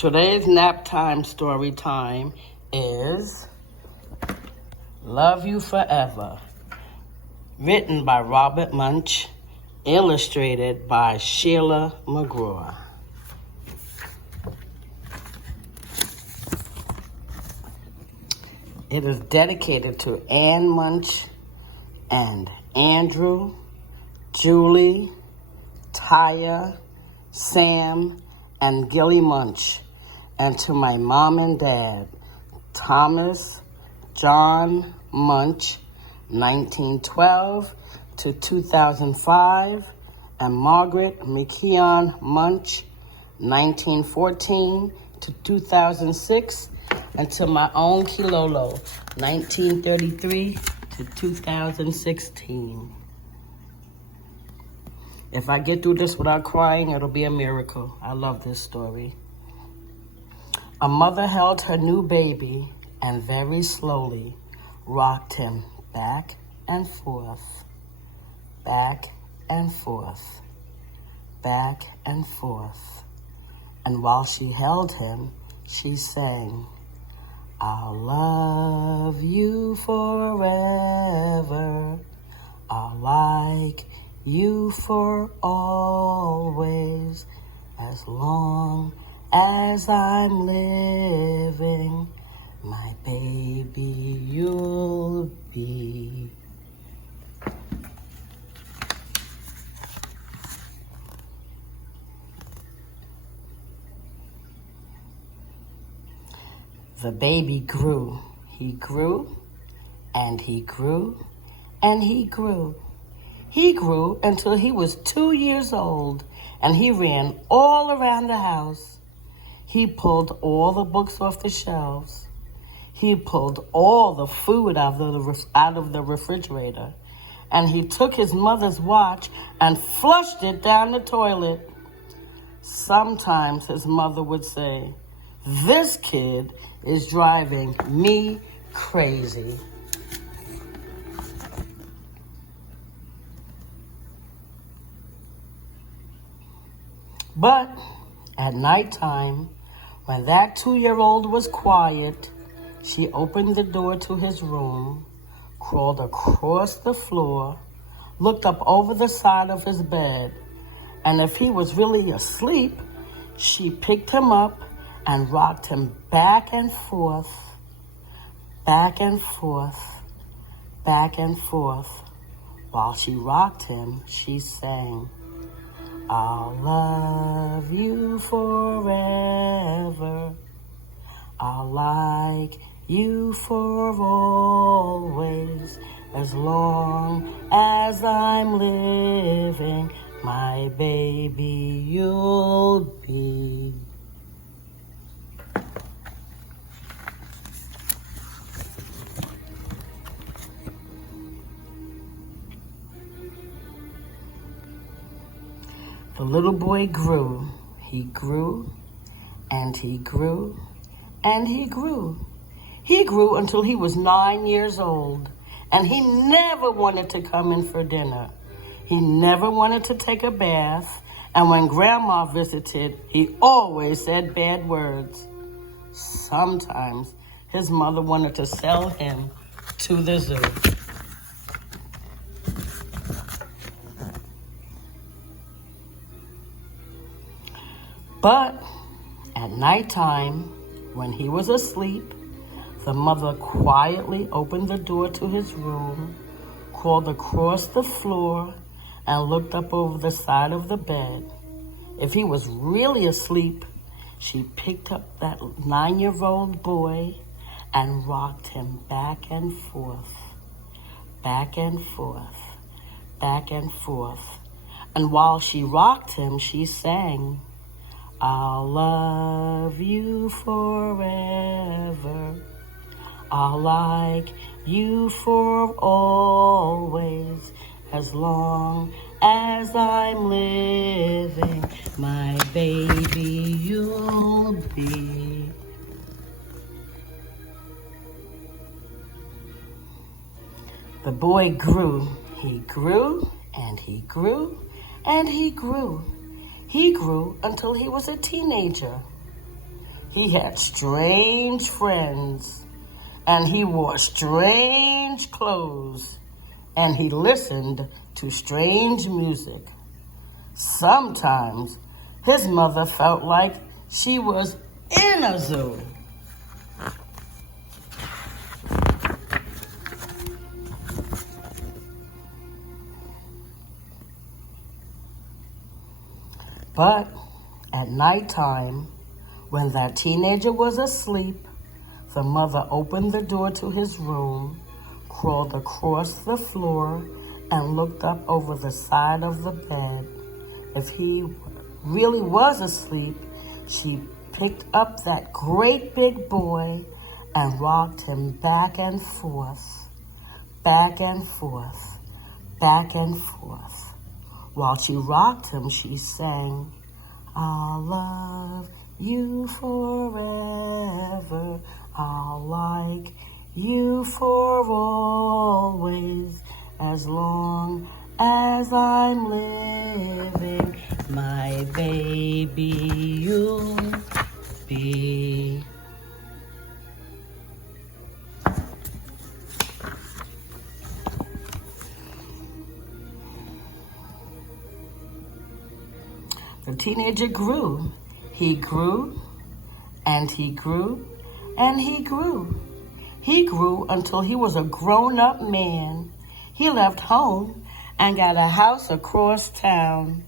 Today's Naptime story time is Love You Forever, written by Robert Munsch, illustrated by Sheila McGraw. It is dedicated to Anne Munsch and Andrew, Julie, Taya, Sam, and Gilly Munsch, and to my mom and dad, Thomas John Munsch, 1912 to 2005, and Margaret McKeon Munsch, 1914 to 2006, and to my own Kilolo, 1933 to 2016. If I get through this without crying, it'll be a miracle. I love this story. A mother held her new baby and very slowly rocked him back and forth, back and forth, back and forth. And while she held him, she sang, "I'll love you forever. I'll like you for always, as long as I'm living, my baby you'll be." The baby grew. He grew, and he grew, and he grew. He grew until he was 2 years old, and he ran all around the house. He pulled all the books off the shelves. He pulled all the food out of the refrigerator, and he took his mother's watch and flushed it down the toilet. Sometimes his mother would say, "This kid is driving me crazy." But at nighttime, when that 2-year-old was quiet, she opened the door to his room, crawled across the floor, looked up over the side of his bed, and if he was really asleep, she picked him up and rocked him back and forth, back and forth, back and forth. While she rocked him, she sang, "I'll love you forever. I'll like you for always, as long as I'm living, my baby you'll be." The little boy grew. He grew, and he grew, and he grew. He grew until he was 9 years old, and he never wanted to come in for dinner. He never wanted to take a bath, and when Grandma visited, he always said bad words. Sometimes his mother wanted to sell him to the zoo. But at nighttime, when he was asleep, the mother quietly opened the door to his room, crawled across the floor, and looked up over the side of the bed. If he was really asleep, she picked up that 9-year-old boy and rocked him back and forth, back and forth, back and forth. And while she rocked him, she sang, "I'll love you forever. I'll like you for always, as long as I'm living, my baby you'll be." The boy grew. He grew, and he grew, and he grew. He grew until he was a teenager. He had strange friends, and he wore strange clothes, and he listened to strange music. Sometimes his mother felt like she was in a zoo. But at nighttime, when that teenager was asleep, the mother opened the door to his room, crawled across the floor, and looked up over the side of the bed. If he really was asleep, she picked up that great big boy and rocked him back and forth, back and forth, back and forth. While she rocked him, she sang, "I'll love you forever. I'll like you for always. As long as I'm living, my baby you'll be." The teenager grew. He grew, and he grew, and he grew. He grew until he was a grown-up man. He left home and got a house across town.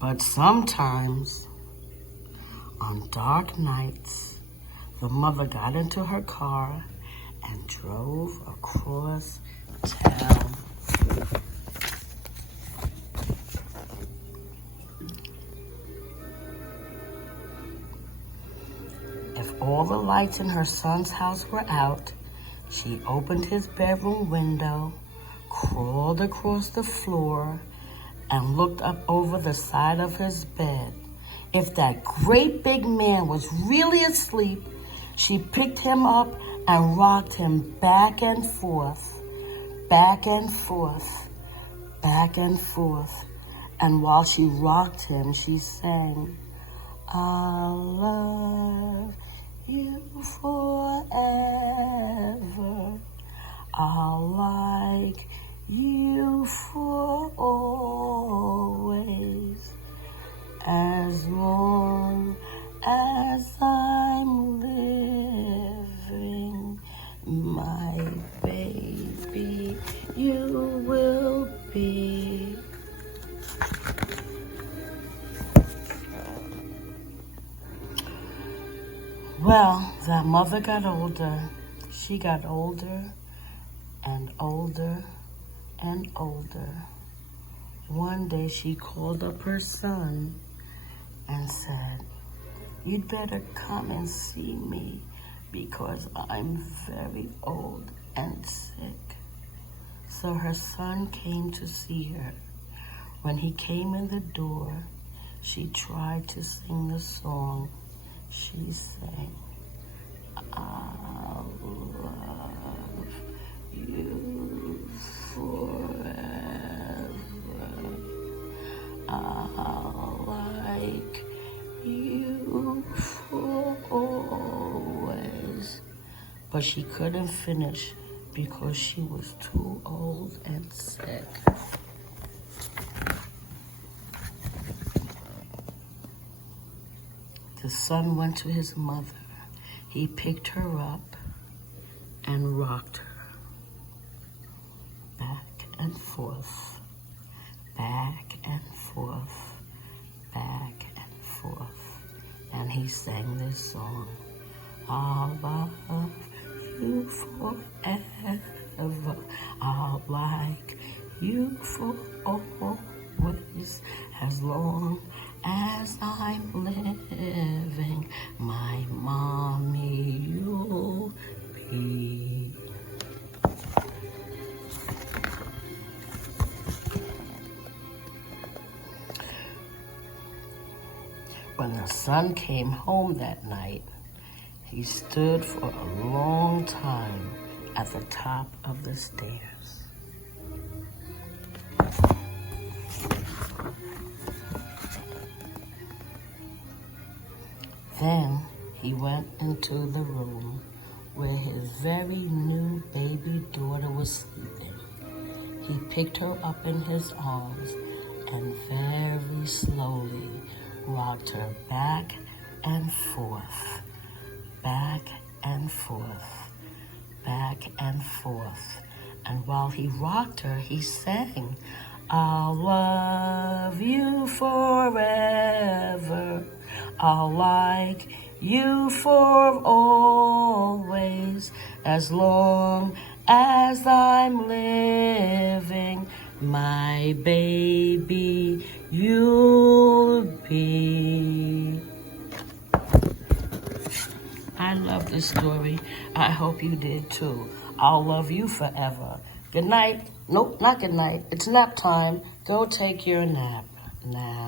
But sometimes, on dark nights, the mother got into her car and drove across town. If all the lights in her son's house were out, she opened his bedroom window, crawled across the floor, and looked up over the side of his bed. If that great big man was really asleep, she picked him up and rocked him back and forth, back and forth, back and forth. And while she rocked him, she sang, "I'll love you forever. I'll like you for always. As long as I'm living, my baby you will be." Well, that mother got older. She got older and older and older. One day she called up her son and said, "You'd better come and see me because I'm very old and sick." So her son came to see her. When he came in the door, she tried to sing the song. She sang, "I'll love you forever. I'll like you for always." But she couldn't finish because she was too old and sick. The son went to his mother. He picked her up and rocked her back and forth, back and forth, back and forth. And he sang this song, "I'll love you forever. I'll like you for always. As long as I'm living, my mommy you'll be." When the son came home that night, he stood for a long time at the top of the stairs. Then he went into the room where his very new baby daughter was sleeping. He picked her up in his arms and very slowly rocked her back and forth, back and forth, back and forth. And while he rocked her, he sang, "I'll love you forever. I'll like you for always, as long as I'm living. My baby, you'll be." I love this story. I hope you did too. I'll love you forever. Good night. Nope, not good night. It's nap time. Go take your nap. Nap.